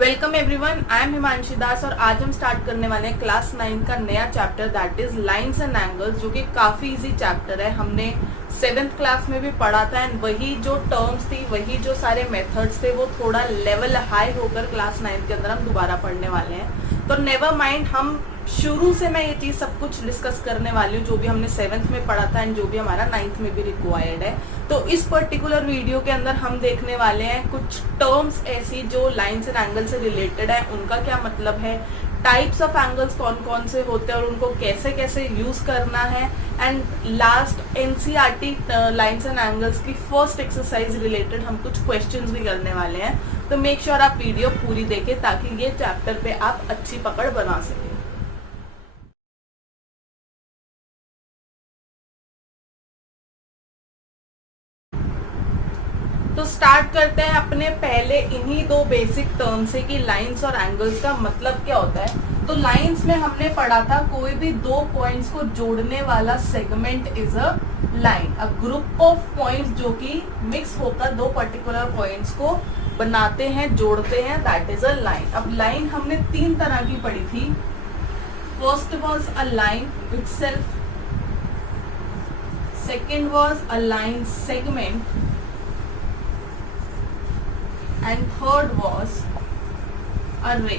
Welcome everyone, I am Himanshi Das और आज हम स्टार्ट करने वाले हैं क्लास 9 का नया chapter that his lines and angles, जो कि काफी इजी चैप्टर है। हमने 7th क्लास में भी पढ़ा था एंड वही जो टर्म्स थी, वही जो सारे मेथड्स थे, वो थोड़ा लेवल हाई होकर क्लास 9 के अंदर हम दोबारा पढ़ने वाले हैं। तो नेवर माइंड, हम शुरू से मैं ये चीज़ सब कुछ डिस्कस करने वाली हूँ जो भी हमने 7th में पढ़ा था एंड जो भी हमारा 9th में भी रिक्वायर्ड है। तो इस पर्टिकुलर वीडियो के अंदर हम देखने वाले हैं कुछ टर्म्स ऐसी जो लाइन्स एंड एंगल से रिलेटेड है, उनका क्या मतलब है, टाइप्स ऑफ एंगल्स कौन कौन से होते हैं और उनको कैसे कैसे यूज करना है, and last NCERT lines and angles की फर्स्ट एक्सरसाइज रिलेटेड हम कुछ क्वेश्चंस भी करने वाले हैं। तो मेक श्योर आप वीडियो पूरी देखें ताकि ये चैप्टर पे आप अच्छी पकड़ बना सकें। तो स्टार्ट करते हैं अपने पहले इन्हीं दो बेसिक टर्म से कि लाइंस और एंगल्स का मतलब क्या होता है। तो लाइंस में हमने पढ़ा था कोई भी दो पॉइंट्स को जोड़ने वाला segment is a line, a group of points जो कि मिक्स होकर दो पर्टिकुलर पॉइंट्स को बनाते हैं, जोड़ते हैं, दैट इज अ लाइन। अब लाइन हमने तीन तरह की पढ़ी थी। First was a line itself, second was a line segment and third was a रे।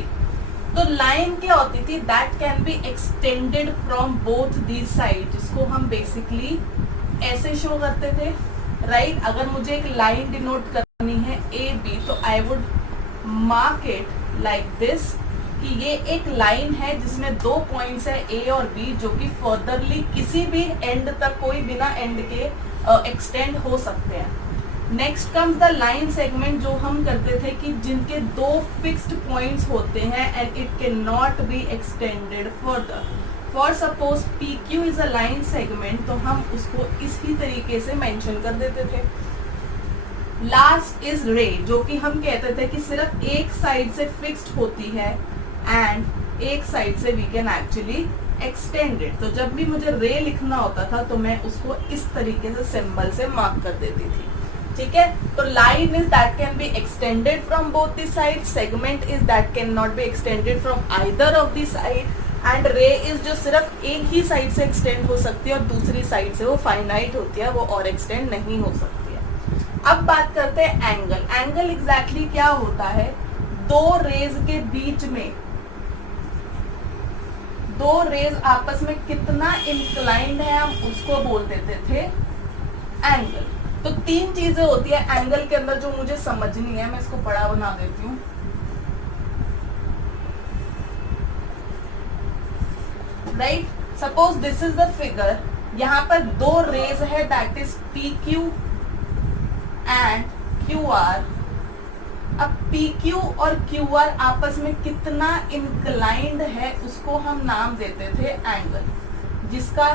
तो लाइन क्या होती थी, that can be extended from both the side, जिसको हम बेसिकली ऐसे शो करते थे, राइट। अगर मुझे एक लाइन डिनोट करनी है ए बी, तो I would mark it like this कि ये एक लाइन है जिसमें दो पॉइंट्स है ए और बी, जो कि फर्दरली किसी भी एंड तक, कोई बिना एंड के एक्सटेंड हो सकते हैं। Next comes the line segment, जो हम करते थे कि जिनके दो फिक्स्ड पॉइंट्स होते हैं and it can not be extended further. For suppose P Q is a line segment, तो हम उसको इसी तरीके से मेंशन कर देते थे। लास्ट इज रे, जो कि हम कहते थे कि सिर्फ एक साइड से फिक्स्ड होती है एंड एक साइड से we can actually extend it. तो जब भी मुझे रे लिखना होता था तो मैं उसको इस तरीके से सिंबल से मार्क कर देती थी, ठीक है। तो line is that can be extended from both the side, segment is that can not be extended from either of the side, and रे इज जो सिर्फ एक ही साइड से एक्सटेंड हो सकती है और दूसरी साइड से वो फाइनाइट होती है, वो और एक्सटेंड नहीं हो सकती है। अब बात करते हैं एंगल। एंगल एग्जैक्टली क्या होता है, दो रेज के बीच में, दो रेज आपस में कितना इंक्लाइंड है, हम उसको बोल देते थे एंगल। तो तीन चीजें होती है एंगल के अंदर जो मुझे समझनी है, मैं इसको बड़ा बना देती हूँ। Right, suppose this is the figure, यहाँ पर दो रेज है that is P Q and Q R. अब पी क्यू और क्यू आर आपस में कितना इंक्लाइंड है, उसको हम नाम देते थे एंगल, जिसका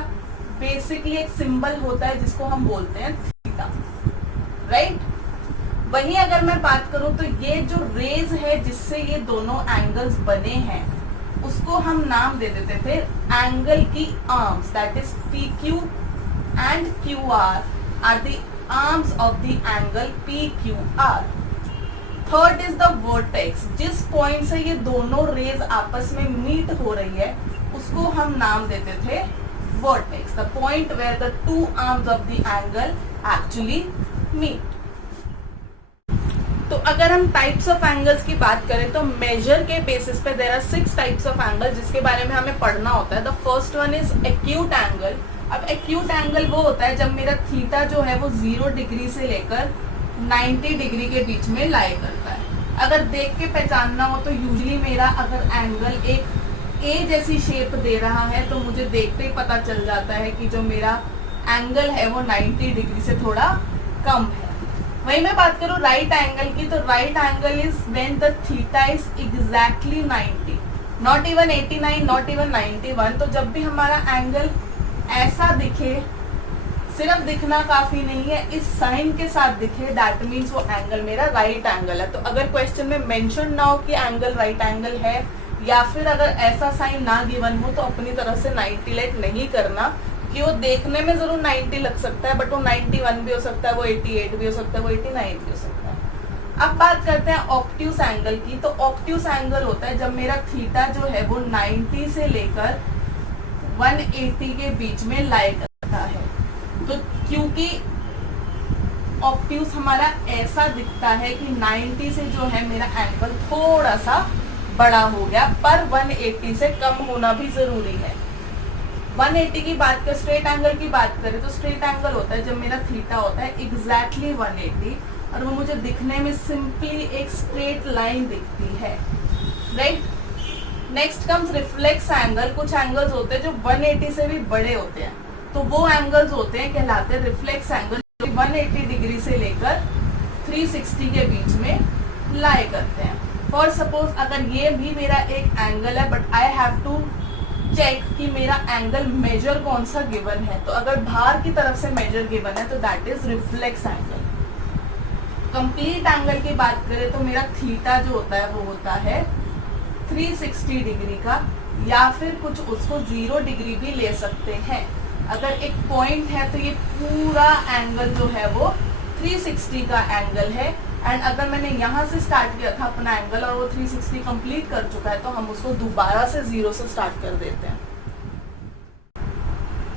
बेसिकली एक सिंबल होता है जिसको हम बोलते हैं थीटा, राइट। वहीं अगर मैं बात करूं तो ये जो रेज है जिससे ये दोनों एंगल्स बने हैं, उसको हम नाम दे देते थे एंगल की arms, that is P Q and Q R the arms of the angle P Q R. Third is the vertex, जिस पॉइंट से ये दोनों रेज आपस में मीट हो रही है उसको हम नाम देते थे vertex, the point where the two arms of the angle actually meet. तो अगर हम टाइप्स ऑफ एंगल्स की बात करें तो मेजर के बेसिस पे there are 6 types of angle जिसके बारे में हमें पढ़ना होता है। The first one is acute angle. अब एक्यूट एंगल वो होता है जब मेरा थीटा जो है वो 0 डिग्री से लेकर 90 डिग्री के बीच में लाई करता है। अगर देख के पहचानना हो तो यूजली मेरा अगर एंगल एक ए जैसी शेप दे रहा है तो मुझे देखते ही पता चल जाता है कि जो मेरा एंगल है वो 90 डिग्री से थोड़ा कम है। वही मैं बात करूँ राइट एंगल की, तो right angle is when the theta is exactly 90, not even 89, not even 91। तो जब भी हमारा एंगल ऐसा दिखे, सिर्फ दिखना काफी नहीं है, इस साइन के साथ दिखे, दैट मीन्स वो एंगल मेरा राइट एंगल है। तो अगर क्वेश्चन में मेंशन ना हो कि एंगल राइट एंगल है, या फिर अगर ऐसा साइन ना गिवन हो, तो अपनी तरफ से 90 लेट नहीं करना, कि वो देखने में जरूर 90 लग सकता है बट वो 91 भी हो सकता है, वो 88 भी हो सकता है, वो 89 भी हो सकता है। अब बात करते हैं ऑब्ट्यूस एंगल की। तो ऑब्ट्यूस एंगल होता है जब मेरा थीटा जो है वो 90 से लेकर 180 के बीच में लाई करता है। तो क्योंकि ऑब्ट्यूस हमारा ऐसा दिखता है कि 90 से जो है मेरा एंगल थोड़ा सा बड़ा हो गया, पर 180 से कम होना भी जरूरी है। 180 की बात कर, स्ट्रेट एंगल की बात करें तो स्ट्रेट एंगल होता है जब मेरा थीटा होता है एग्जैक्टली 180 और वो मुझे दिखने में सिंपली एक स्ट्रेट लाइन दिखती है, right. Next comes reflex angle. कुछ एंगल्स होते हैं जो 180 से भी बड़े होते हैं, तो वो एंगल्स होते हैं कहलाते हैं रिफ्लेक्स एंगल, जो 180 डिग्री से लेकर 360 के बीच में लाई करते हैं। फॉर सपोज अगर ये भी मेरा एक एंगल है, but I have to check कि मेरा एंगल मेजर कौन सा गिवन है, तो अगर बाहर की तरफ से मेजर गिवन है तो that is reflex angle. Complete angle की बात करें तो मेरा थीटा जो होता है वो होता है 360 डिग्री का, या फिर कुछ उसको 0 डिग्री भी ले सकते हैं। अगर एक पॉइंट है तो ये पूरा एंगल जो है वो 360 का एंगल है, एंड अगर मैंने यहाँ से स्टार्ट किया था अपना एंगल और वो 360 कंप्लीट कर चुका है तो हम उसको दोबारा से 0 से स्टार्ट कर देते हैं।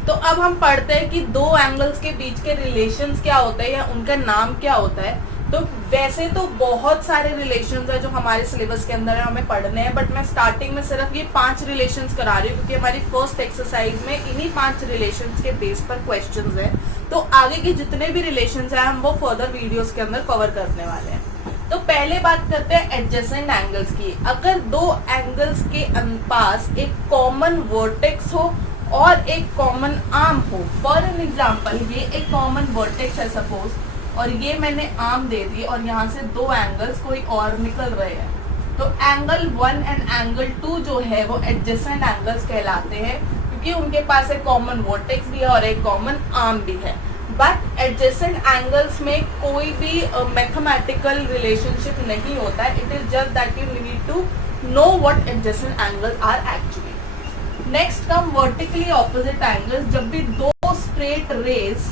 तो अब हम पढ़ते हैं कि दो एंगल्स के बीच के रिलेशंस क्या होते हैं या उनका नाम क्या होता है। तो वैसे तो बहुत सारे रिलेशंस है जो हमारे सिलेबस के अंदर है, हमें पढ़ने हैं, बट मैं स्टार्टिंग में सिर्फ ये 5 रिलेशंस करा रही हूँ क्योंकि हमारी फर्स्ट एक्सरसाइज में इन्हीं 5 रिलेशंस के बेस पर क्वेश्चंस है। तो आगे के जितने भी रिलेशंस हैं हम वो फर्दर वीडियोस के अंदर कवर करने वाले हैं। तो पहले बात करते हैं एडजेसेंट एंगल्स की। अगर दो एंगल्स के पास एक कॉमन वर्टेक्स हो और एक कॉमन आर्म हो, फॉर एन एग्जाम्पल ये एक कॉमन वर्टेक्स है सपोज, और ये मैंने आर्म दे दी और यहाँ से दो एंगल्स कोई और निकल रहे हैं, तो एंगल 1 एंड एंगल 2 जो है वो एडजेसेंट एंगल्स कहलाते हैं क्योंकि उनके पास एक कॉमन वर्टेक्स भी है और एक कॉमन आर्म भी है। बट एडजेसेंट एंगल्स में कोई भी मैथमेटिकल रिलेशनशिप नहीं होता है, it is just that you need to know what adjacent angles are actually. Next come vertically opposite angles. जब भी दो स्ट्रेट रेज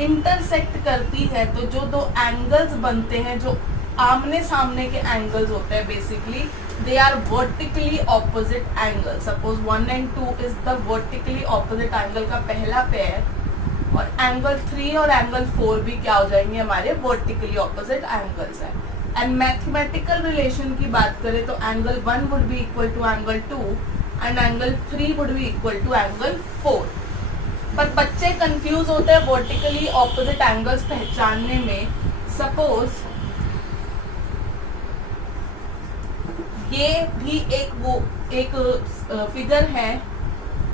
इंटरसेक्ट करती है तो जो दो एंगल्स बनते हैं जो आमने सामने के एंगल्स होते हैं, basically they are vertically opposite angle. Suppose 1 and 2 is the vertically opposite angle का पहला पेयर, और एंगल 3 और एंगल 4 भी क्या हो जाएंगे, हमारे वर्टिकली ऑपोजिट एंगल्स है। एंड मैथमेटिकल रिलेशन की बात करें तो angle 1 would be equal to angle 2 and angle 3 would be equal to angle 4। पर बच्चे कंफ्यूज होते हैं वर्टिकली ऑपोजिट एंगल्स पहचानने में। सपोज ये भी एक फिगर है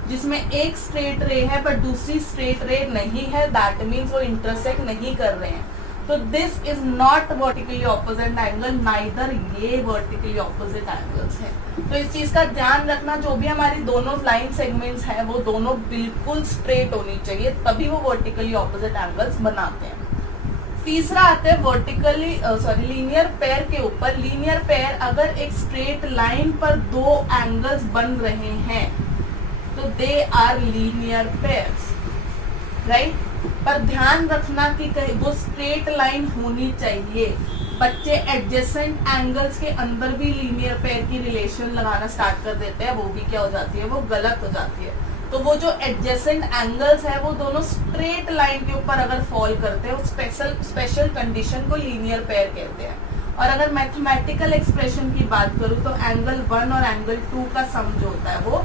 जिसमें एक स्ट्रेट रे है पर दूसरी स्ट्रेट रे नहीं है, दैट मीन्स वो इंटरसेक्ट नहीं कर रहे हैं, तो this is not vertically opposite angle, neither ये वर्टिकली ऑपोजिट एंगल्स है। तो इस चीज का ध्यान रखना, जो भी हमारी दोनों लाइन सेगमेंट्स हैं वो दोनों बिल्कुल स्ट्रेट होनी चाहिए, तभी वो वर्टिकली ऑपोजिट एंगल्स बनाते हैं। तीसरा आता है वर्टिकली लीनियर पेयर के ऊपर। लीनियर पेयर अगर एक स्ट्रेट लाइन पर दो एंगल्स बन रहे हैं तो they are linear pairs, right. पर ध्यान रखना कि कहीं वो स्ट्रेट लाइन होनी चाहिए। बच्चे एडजेसेंट एंगल्स के अंदर भी लीनियर पेयर की रिलेशन लगाना स्टार्ट कर देते हैं, वो भी क्या हो जाती है, वो गलत हो जाती है। तो वो जो एडजेसेंट एंगल्स है वो दोनों स्ट्रेट लाइन के ऊपर अगर फॉल करते हैं, स्पेशल कंडीशन को लीनियर पेयर कहते हैं। और अगर मैथमेटिकल एक्सप्रेशन की बात करूं तो एंगल 1 और एंगल 2 का सम जो होता है वो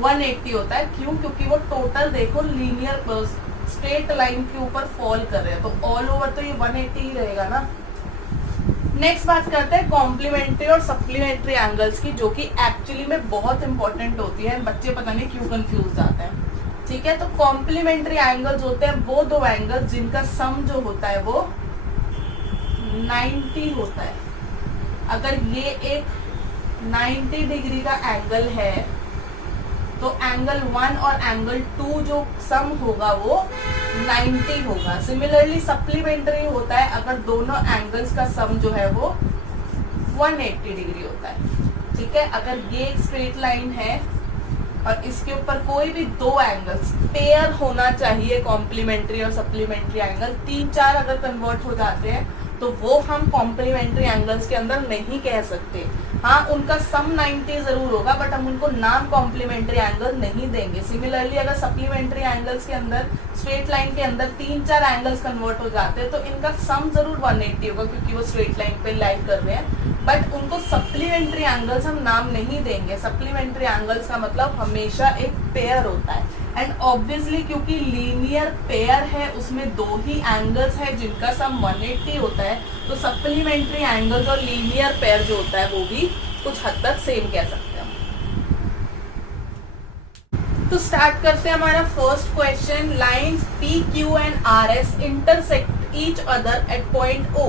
180 होता है। क्यों? क्योंकि वो टोटल देखो लीनियर स्ट्रेट लाइन के ऊपर फॉल कर रहे हैं, तो ऑल ओवर तो ये 180 ही रहेगा ना। नेक्स्ट बात करते हैं कॉम्प्लीमेंट्री और सप्लीमेंट्री एंगल्स की, जो कि एक्चुअली में बहुत इंपॉर्टेंट होती है, बच्चे पता नहीं क्यों कंफ्यूज जाते हैं। ठीक है, तो कॉम्प्लीमेंट्री एंगल्स होते हैं वो दो एंगल्स जिनका सम जो होता है वो 90 होता है। अगर ये एक 90 डिग्री का एंगल है तो एंगल 1 और एंगल 2 जो सम होगा वो 90 होगा। सिमिलरली सप्लीमेंट्री होता है अगर दोनों एंगल्स का सम जो है वो 180 डिग्री होता है। ठीक है, अगर ये एक स्ट्रेट लाइन है और इसके ऊपर कोई भी दो एंगल्स पेयर होना चाहिए, कॉम्प्लीमेंट्री और सप्लीमेंट्री एंगल, 3-4 अगर कन्वर्ट हो जाते हैं तो वो हम कॉम्प्लीमेंट्री एंगल्स के अंदर नहीं कह सकते। हाँ, उनका सम 90 जरूर होगा, बट हम उनको नाम कॉम्प्लीमेंट्री एंगल नहीं देंगे। सिमिलरली अगर सप्लीमेंट्री एंगल्स के अंदर स्ट्रेट लाइन के अंदर 3-4 एंगल्स कन्वर्ट हो जाते हैं तो इनका सम जरूर 180 होगा, क्योंकि वो स्ट्रेट लाइन पे लाइन कर रहे हैं, बट उनको सप्लीमेंट्री एंगल्स हम नाम नहीं देंगे। सप्लीमेंट्री एंगल्स का मतलब हमेशा एक पेयर होता है, एंड ऑब्वियसली क्योंकि लीनियर पेयर है उसमें 2 ही एंगल्स है जिनका सम 180 होता है, तो सप्लीमेंट्री एंगल्स और लीनियर पेयर जो होता है वो भी कुछ हद तक सेम कह सकते हैं। तो स्टार्ट करते हैं हमारा first question. Lines P Q and R S intersect each other at point O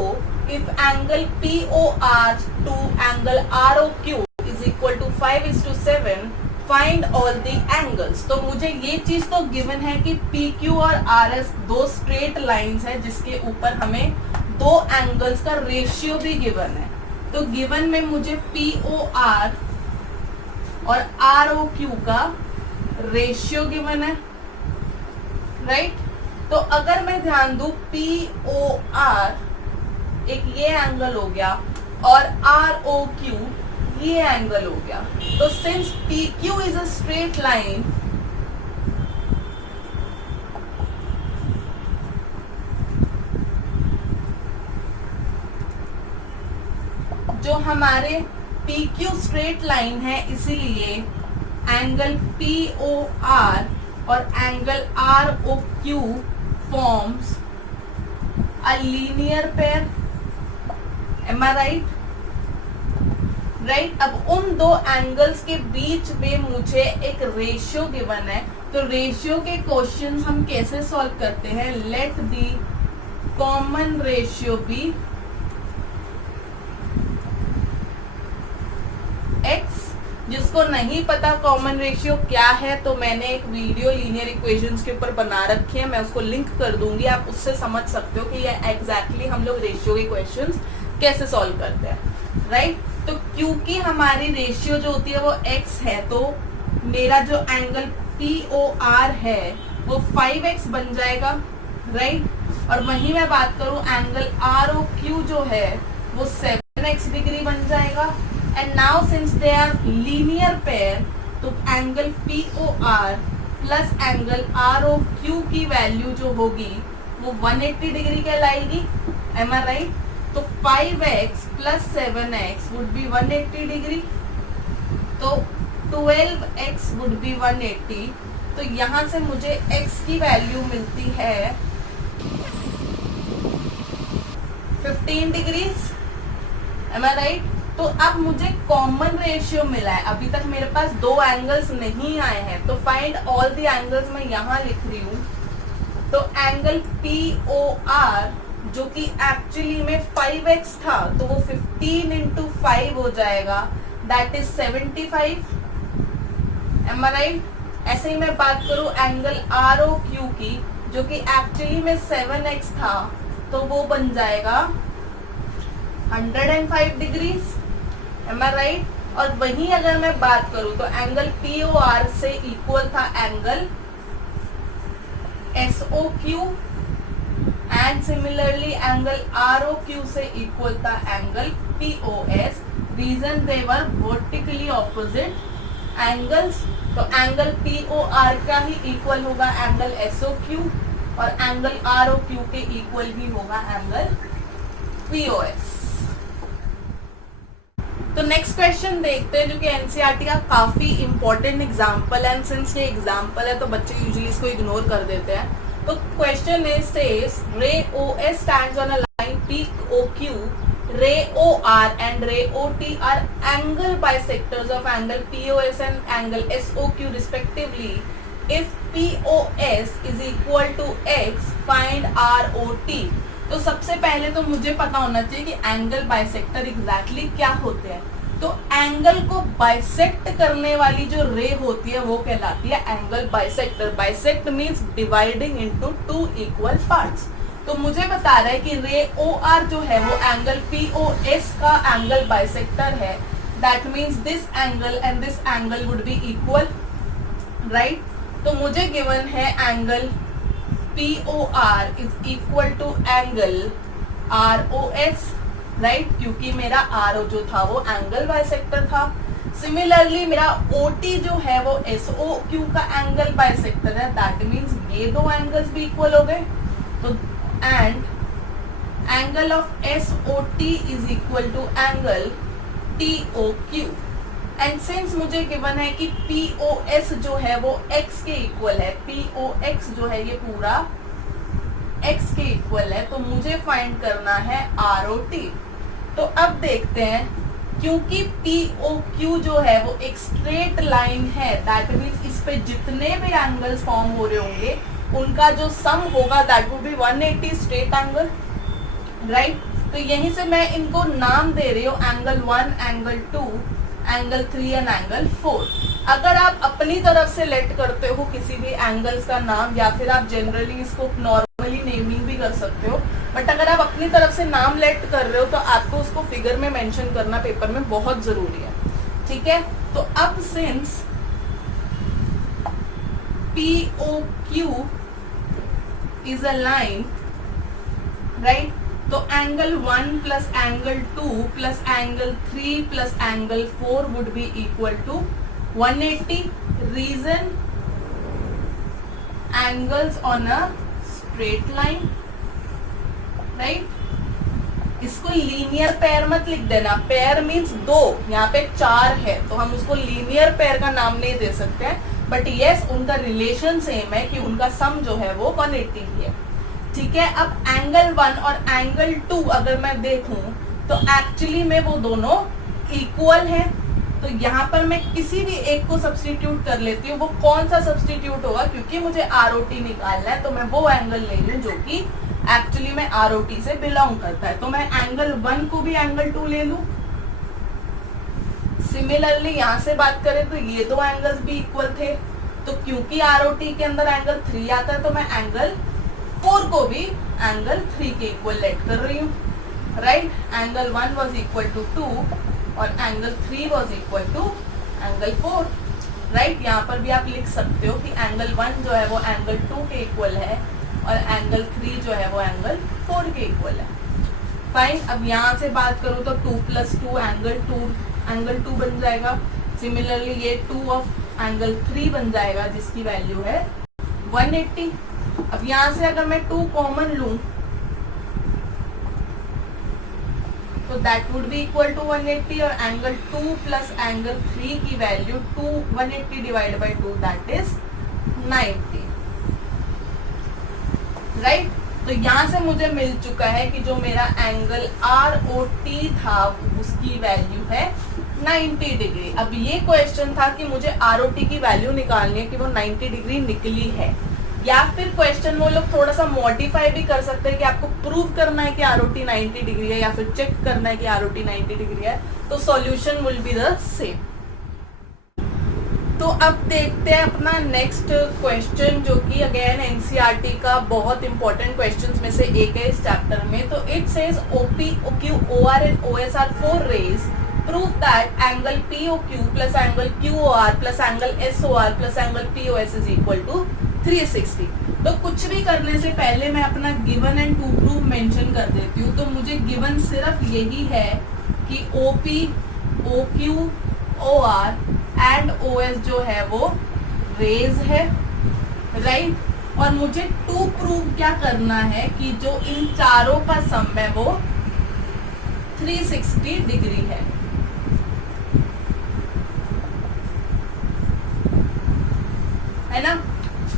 if angle P O R to angle R O Q is equal to 5:7, find all the angles. तो मुझे ये चीज तो given है कि P Q और R S 2 straight lines है जिसके ऊपर हमें 2 एंगल्स का रेशियो भी गिवन है। तो गिवन में मुझे पी ओ आर और आर ओ क्यू का रेशियो गिवन है, राइट। तो अगर मैं ध्यान दूं पी ओ आर एक ये एंगल हो गया और आर ओ क्यू ये एंगल हो गया, तो since P Q is a straight line, जो हमारे पी क्यू स्ट्रेट लाइन है, इसीलिए एंगल पी ओ आर और angle R O Q forms a linear pair. Am I right? Right. अब उन 2 एंगल्स के बीच में मुझे एक रेशियो गिवन है, तो रेशियो के क्वेश्चन हम कैसे सॉल्व करते हैं? Let the common ratio be x। जिसको नहीं पता कॉमन रेशियो क्या है, तो मैंने एक वीडियो लीनियर इक्वेशंस के ऊपर बना रखी है, मैं उसको लिंक कर दूंगी, आप उससे समझ सकते हो कि ये एग्जैक्टली हम लोग रेशियो के क्वेश्चंस कैसे सॉल्व करते हैं, राइट। तो क्योंकि हमारी रेशियो जो होती है वो x है, तो मेरा जो एंगल POR है वो 5x बन जाएगा, राइट। और वहीं मैं बात करूं एंगल ROQ जो है वो 7x डिग्री बन जाएगा। And now since they are linear pair, तो angle POR plus angle ROQ की वैल्यू जो होगी वो 180 डिग्री कहलाएगी। Am I right? तो 5x plus 7x would be 180 degree, तो 12x वुड बी 180। तो यहां से मुझे x की वैल्यू मिलती है 15 डिग्रीज। M I right? तो अब मुझे कॉमन रेशियो मिला है, अभी तक मेरे पास 2 एंगल्स नहीं आए हैं, तो फाइंड ऑल द एंगल्स मैं यहाँ लिख रही हूँ। तो एंगल POR जो कि एक्चुअली में 5x था, तो वो 15 इंटू 5 हो जाएगा, that is 75। Am I right? ऐसे ही मैं बात करूं एंगल ROQ की, जो कि एक्चुअली में 7x था, तो वो बन जाएगा 105 डिग्रीज। M I right? और वहीं अगर मैं बात करूं तो एंगल POR से इक्वल था angle SOQ, and similarly angle ROQ से इक्वल था एंगल POS। रीजन दे वर वर्टिकली ऑपोजिट एंगल्स, तो एंगल POR का ही इक्वल होगा एंगल SOQ और एंगल ROQ के इक्वल ही होगा एंगल POS। तो नेक्स्ट क्वेश्चन देखते हैं, जो कि एनसीईआरटी का काफी इंपॉर्टेंट एग्जांपल है, एंड सिंस ये एग्जांपल है तो बच्चे यूजुअली इसको इग्नोर कर देते हैं। तो क्वेश्चन इज सेज रे OS stands on a line POQ, रे OR and ray OT are angle bisectors of angle POS and angle SOQ respectively. If POS is equal to x, find ROT। तो सबसे पहले तो मुझे पता होना चाहिए कि एंगल बाइसेक्टर एग्जैक्टली क्या होते हैं। तो एंगल को बाइसेक्ट करने वाली जो रे होती है वो कहलाती है angle bisector. Bisect means dividing into 2 equal parts. तो मुझे बता रहा है कि रे OR जो है वो एंगल POS का एंगल बाइसेक्टर है, that means this angle and this angle would be equal, right. तो मुझे गिवन है angle POR is equal to angle ROS, right, क्योंकि मेरा RO जो था वो एंगल बाइसेक्टर था। सिमिलरली मेरा OT जो है वो SOQ का एंगल बाइसेक्टर है, दैट मीन्स ये दो एंगल्स भी इक्वल हो गए। तो and angle of SOT is equal to angle TOQ, and since मुझे गिवन है कि POS जो है वो x के इक्वल है, POX जो है ये पूरा x के इक्वल है, तो मुझे फाइंड करना है ROT। तो अब देखते हैं, क्योंकि POQ जो है वो एक स्ट्रेट लाइन है, दैट मीन्स इस पे जितने भी एंगल्स फॉर्म हो रहे होंगे उनका जो सम होगा that would B 180 straight angle, right. तो यहीं से मैं इनको नाम दे रही हूँ, angle 1, angle 2, angle 3 and angle 4। अगर आप अपनी तरफ से लेट करते हो किसी भी एंगल्स का नाम, या फिर आप जनरली इसको नॉर्मली नेमिंग भी कर सकते हो, बट अगर आप अपनी तरफ से नाम लेट कर रहे हो तो आपको उसको फिगर में मेंशन करना पेपर में बहुत जरूरी है, ठीक है। तो अब since POQ is a line, right, तो angle 1 plus angle 2 plus angle 3 plus angle 4 would be equal to 180। Reason, angles on a straight line, right. इसको लीनियर पेयर मत लिख देना, पेयर मीन्स दो, यहाँ पे 4 है तो हम उसको लीनियर पेयर का नाम नहीं दे सकते हैं, बट यस उनका रिलेशन सेम है कि उनका सम जो है वो 180 ही है, ठीक है। अब एंगल 1 और एंगल 2 अगर मैं देखूं तो एक्चुअली में वो दोनों इक्वल हैं, तो यहाँ पर मैं किसी भी एक को सब्स्टिट्यूट कर लेती हूँ। वो कौन सा सब्स्टिट्यूट होगा, क्योंकि मुझे ROT निकालना है तो मैं वो एंगल ले लूँ जो कि एक्चुअली में ROT से बिलोंग करता है। तो मैं एंगल 1 को भी एंगल 2 ले लूँ। सिमिलरली यहाँ से बात करें तो ये दो एंगल्स भी इक्वल थे, तो क्योंकि ROT के अंदर एंगल 3 आता है तो मैं एंगल 4 को भी एंगल 3 के इक्वल लेट कर रही हूँ, right. Angle 1 was equal to 2 और angle 3 was equal to angle 4, right. यहाँ पर भी आप लिख सकते हो कि एंगल 1 जो है वो एंगल 2 के इक्वल है और एंगल 3 जो है वो एंगल 4 के इक्वल है, फाइन। अब यहाँ से बात करूँ तो 2 प्लस 2 एंगल 2 बन जाएगा। सिमिलरली ये 2 ऑफ एंगल 3 बन जाएगा जिसकी वैल्यू है 180। अब यहाँ से अगर मैं 2 कॉमन लूं तो that would be equal to 180, और एंगल 2 प्लस एंगल 3 की value 180 divide by 2 that is 90, right. तो यहाँ से मुझे मिल चुका है कि जो मेरा एंगल ROT था उसकी वैल्यू है 90 डिग्री। अब ये क्वेश्चन था कि मुझे ROT की वैल्यू निकालनी है कि वो 90 डिग्री निकली है, या फिर क्वेश्चन वो लोग थोड़ा सा मॉडिफाई भी कर सकते हैं कि आपको प्रूव करना है कि ROT 90 डिग्री है या फिर चेक करना है कि ROT 90 डिग्री है, तो solution will be the same. तो अब देखते हैं अपना नेक्स्ट क्वेश्चन, जो कि अगेन एनसीईआरटी का बहुत इंपॉर्टेंट क्वेश्चंस में से एक है इस चैप्टर में। तो it says OP, OQ, OR and OS are 4 rays, prove that angle POQ plus angle QOR plus angle SOR plus angle POS is equal to 360। तो कुछ भी करने से पहले मैं अपना given and to prove mention कर देती हूँ। तो मुझे गिवन सिर्फ यही है कि OP, OQ, OR and OS जो है वो रेज है, राइट। और मुझे टू प्रूव क्या करना है कि जो इन चारों का सम है वो 360 डिग्री है ना।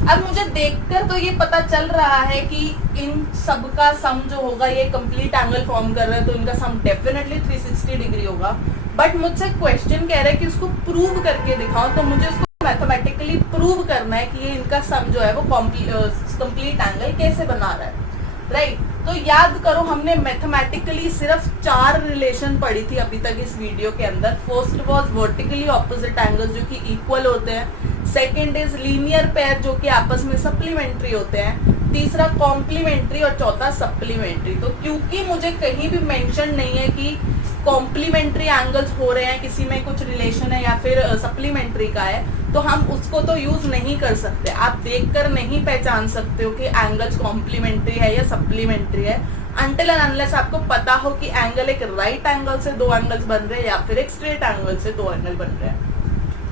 अब मुझे देखकर तो ये पता चल रहा है कि इन सब का सम जो होगा ये कंप्लीट एंगल फॉर्म कर रहा है, तो इनका सम डेफिनेटली 360 डिग्री होगा। बट मुझसे क्वेश्चन कह रहा है कि उसको प्रूव करके दिखाओ, तो मुझे उसको मैथमेटिकली प्रूव करना है कि ये इनका सम जो है वो कंप्लीट एंगल कैसे बना रहा है, राइट। तो याद करो हमने मैथमेटिकली सिर्फ 4 रिलेशन पढ़ी थी अभी तक इस वीडियो के अंदर। First was vertically opposite angles जो कि इक्वल होते हैं, सेकंड इज लीनियर पेयर जो कि आपस में सप्लीमेंट्री होते हैं, तीसरा कॉम्प्लीमेंट्री और चौथा सप्लीमेंट्री। तो क्योंकि मुझे कहीं भी मेंशन नहीं है कि कॉम्प्लीमेंट्री एंगल्स हो रहे हैं, किसी में कुछ रिलेशन है या फिर सप्लीमेंट्री का है, तो हम उसको तो यूज नहीं कर सकते। आप देखकर नहीं पहचान सकते हो कि एंगल्स कॉम्प्लीमेंट्री है या सप्लीमेंट्री है, अनटिल एंड अनलेस आपको पता हो कि एंगल एक राइट एंगल से दो एंगल्स बन रहे हैं या फिर एक स्ट्रेट एंगल से दो एंगल बन रहे हैं।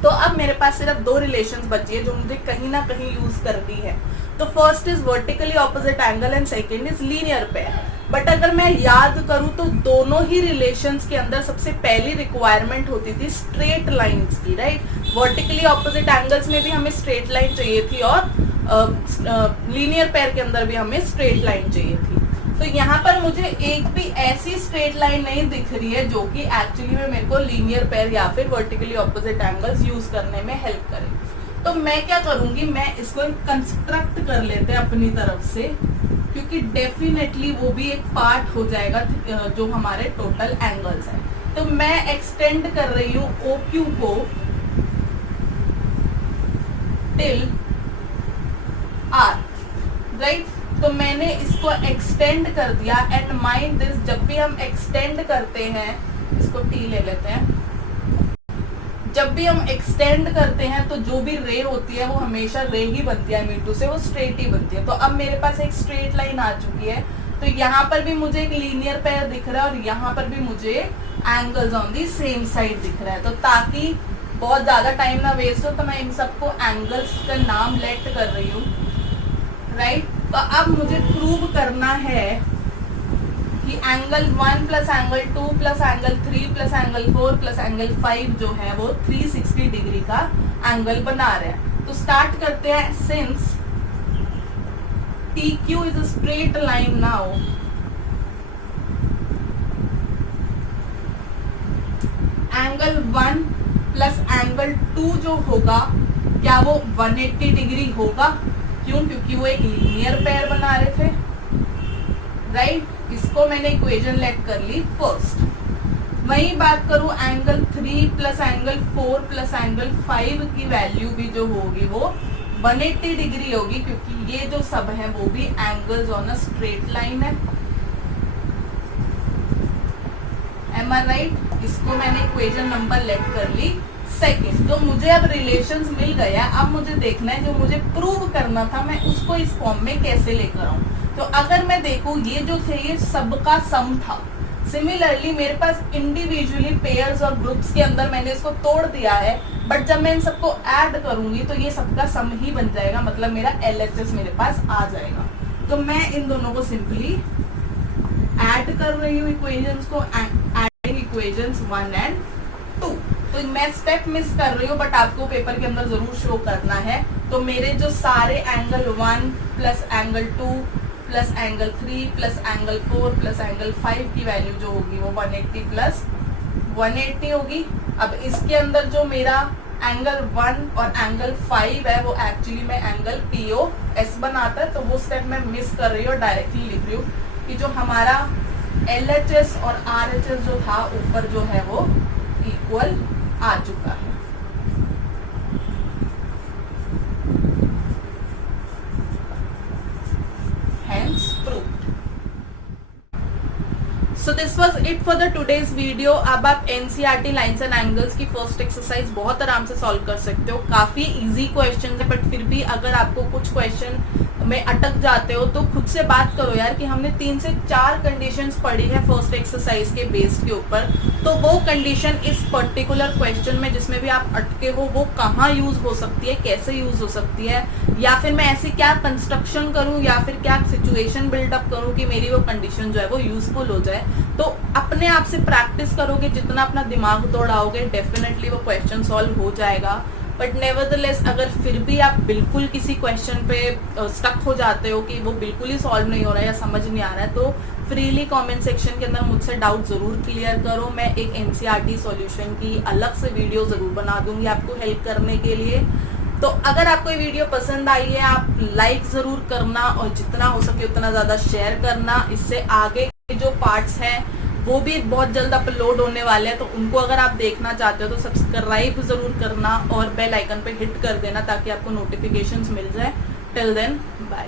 तो अब मेरे पास सिर्फ दो रिलेशंस बची है जो मुझे कहीं ना कहीं यूज करनी है। तो first is vertically opposite angle and second is linear pair. But अगर मैं याद करूं तो दोनों ही रिलेशंस के अंदर सबसे पहली रिक्वायरमेंट होती थी स्ट्रेट लाइंस की, राइट। वर्टिकली ऑपोजिट एंगल्स में भी हमें स्ट्रेट लाइन चाहिए थी और लीनियर पेयर के अंदर भी हमें स्ट्रेट लाइन चाहिए थी। तो यहाँ पर मुझे एक भी ऐसी स्ट्रेट लाइन नहीं दिख रही है जो कि एक्चुअली में मेरे को लीनियर पेयर या फिर वर्टिकली ऑपोजिट एंगल्स यूज करने में हेल्प करे। तो मैं क्या करूंगी, मैं इसको कंस्ट्रक्ट कर लेते हैं अपनी तरफ से, क्योंकि डेफिनेटली वो भी एक पार्ट हो जाएगा जो हमारे टोटल एंगल्स है। तो मैं एक्सटेंड कर रही हूँ OQ को टिल R, राइट। तो मैंने इसको एक्सटेंड कर दिया एंड माइंड दिस, जब भी हम एक्सटेंड करते हैं, इसको T ले लेते हैं, जब भी हम एक्सटेंड करते हैं तो जो भी रे होती है वो हमेशा रे ही बनती है, मीटू से वो स्ट्रेट ही बनती है। तो अब मेरे पास एक स्ट्रेट लाइन आ चुकी है। तो यहाँ पर भी मुझे एक लीनियर पेयर दिख रहा है और यहाँ पर भी मुझे angles on the same side दिख रहा है। तो ताकि बहुत ज्यादा टाइम ना वेस्ट हो तो मैं इन सबको एंगल्स का नाम लेट कर रही हूँ, राइट। तो अब मुझे प्रूव करना है कि angle 1 plus angle 2 plus angle 3 plus angle 4 plus angle 5 जो है वो 360 डिग्री का एंगल बना रहे हैं। तो स्टार्ट करते हैं। Since TQ is a straight line now, angle 1 plus angle 2 जो होगा क्या वो 180 डिग्री होगा? क्यों? क्योंकि वो एक लीनियर पेयर बना रहे थे, राइट। इसको मैंने इक्वेशन लेट कर ली फर्स्ट। वही बात करूं angle 3 plus angle 4 plus angle 5 की वैल्यू भी जो होगी वो 180 डिग्री होगी, क्योंकि ये जो सब है वो भी angles on a straight line है। M I right? इसको मैंने इक्वेशन नंबर लेट कर ली सेकेंड। तो मुझे अब रिलेशंस मिल गया। अब मुझे देखना है जो मुझे प्रूव करना था मैं उसको इस फॉर्म में कैसे लेकर आऊं। तो अगर मैं देखूं ये जो थे ये सबका सम था। सिमिलरली मेरे पास इंडिविजुअली पेयर्स और ग्रुप्स के अंदर मैंने इसको तोड़ दिया है, बट जब मैं इन सबको ऐड करूंगी तो ये सबका सम ही बन जाएगा, मतलब मेरा LHS मेरे पास आ जाएगा। तो मैं इन दोनों को सिंपली ऐड कर रही हूँ इक्वेशंस को, एडिंग इक्वेशंस 1 एंड 2। तो मैं स्टेप मिस कर रही हूँ बट आपको पेपर के अंदर जरूर शो करना है। तो मेरे जो सारे angle 1 plus angle 2 plus angle 3 plus angle 4 plus angle 5 की वैल्यू जो होगी वो 180 प्लस 180 होगी। अब इसके अंदर जो मेरा एंगल 1 और एंगल 5 है वो एक्चुअली में एंगल POS बनाता है। तो वो स्टेप मैं मिस कर रही हूँ, डायरेक्टली लिख रही हूँ कि जो हमारा LHS और RHS जो था ऊपर जो है वो इक्वल आ चुका है। Hence proved. So this was it for the today's video. अब आप NCERT लाइन्स एंड एंगल्स की फर्स्ट एक्सरसाइज बहुत आराम से सॉल्व कर सकते हो। काफी इजी क्वेश्चन है, बट फिर भी अगर आपको कुछ क्वेश्चन में अटक जाते हो तो खुद से बात करो यार कि हमने 3 से 4 कंडीशंस पढ़ी है फर्स्ट एक्सरसाइज के बेस के ऊपर। तो वो कंडीशन इस पर्टिकुलर क्वेश्चन में जिसमें भी आप अटके हो वो कहाँ यूज हो सकती है, कैसे यूज हो सकती है, या फिर मैं ऐसी क्या कंस्ट्रक्शन करूं या फिर क्या सिचुएशन बिल्डअप करूं कि मेरी वो कंडीशन जो है वो यूजफुल हो जाए। तो अपने आप से प्रैक्टिस करोगे, जितना अपना दिमाग दौड़ाओगे डेफिनेटली वो क्वेश्चन सॉल्व हो जाएगा। बट नेवरदलेस अगर फिर भी आप बिल्कुल किसी क्वेश्चन पे स्टक हो जाते हो कि वो बिल्कुल ही सॉल्व नहीं हो रहा है या समझ नहीं आ रहा है, तो फ्रीली कमेंट सेक्शन के अंदर मुझसे डाउट जरूर क्लियर करो। मैं एक NCERT सॉल्यूशन की अलग से वीडियो जरूर बना दूंगी आपको हेल्प करने के लिए। तो अगर आपको ये वीडियो पसंद आई है आप लाइक जरूर करना और जितना हो सके उतना ज्यादा शेयर करना। इससे आगे के जो पार्ट्स हैं वो भी बहुत जल्द अपलोड होने वाले हैं, तो उनको अगर आप देखना चाहते हो तो सब्सक्राइब जरूर करना और बेल आइकन पे हिट कर देना ताकि आपको नोटिफिकेशंस मिल जाए। Till then bye.